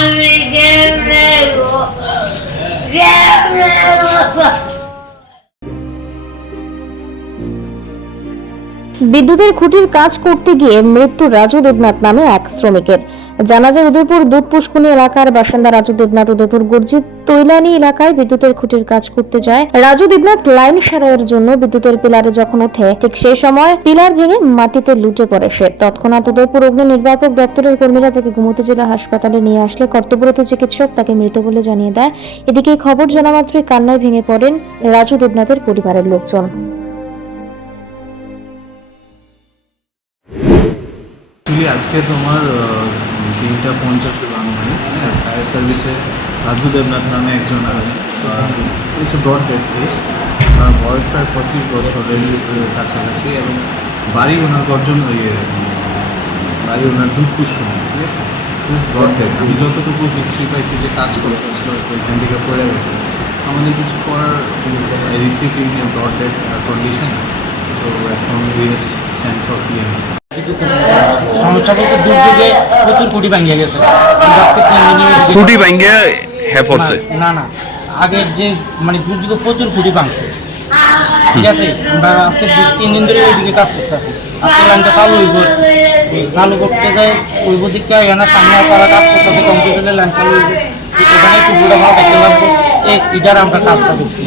mami, qué বিদ্যুতের খুঁটির কাজ করতে গিয়ে মৃত্যু রাজু দেবনাথ নামে এক শ্রমিকের। জানা যায়, উদয়পুর দুধ পুষ্কুনি এলাকার বাসিন্দা রাজু দেবনাথ উদয়পুর গর্জিত তৈলানি এলাকায় বিদ্যুতের খুঁটির কাজ করতে যায়। রাজু দেবনাথ লাইন সারাইয়ের জন্য বিদ্যুতের পিলারে যখন ওঠে, ঠিক সেই সময় পিলার ভেঙে মাটিতে লুটে পড়ে সে। তৎক্ষণাৎ উদয়পুর অগ্নি নির্বাপক দপ্তরের কর্মীরা তাকে গুমতি জেলা হাসপাতালে নিয়ে আসলে কর্তব্যরত চিকিৎসক তাকে মৃত বলে জানিয়ে দেয়। এদিকে খবর জানা মাত্রই কান্নায় ভেঙে পড়েন রাজু দেবনাথের পরিবারের লোকজন। অ্যাকচুয়ালি আজকে তোমার তিনটা পঞ্চাশ আনুমানিক হ্যাঁ ফায়ার সার্ভিসে রাজু দেবনাথ নামে একজন ইটস ব্রড ডেড কেস বয়স প্রায় পঁচিশ বছরের কাছাকাছি এবং বাড়ি ওনার গর্জন ইয়ে বাড়ি ওনার দুধ পুষ্করণ ঠিক আছে? ইটস ব্রড ডেড আমি যতটুকু হিস্ট্রি পাইছি যে কাজ করতেছিল ওইখান থেকে পড়ে গেছে, আমাদের কিছু করার receive in broad dead condition তো এখন উই সেন্ড ফর পিএম সমস্যা বলতে দুর্যোগে প্রচুর কুটি ভাঙিয়ে গেছে। আজকে তিন দিনের খুঁটি ভাঙ্গে হ্যাঁ পড়ছে না না। আগের যে মানে দুর্যোগে প্রচুর কুটি ভাঙছে। ঠিক আছে? আমরা আজকে তিন দিন ধরে ওইদিকে কাজ করতেছি। আজকে লাইনটা চালু হইব। চালু করতে যায় ওইব দিকে এখানে সামনে তারা কাজ করতেছে কম্পিউটারে লাইন চালু হইব। এখানে বুড়া ভাড়া দেখতে লাগবে। এই ইটার আমরা কাজটা করছি।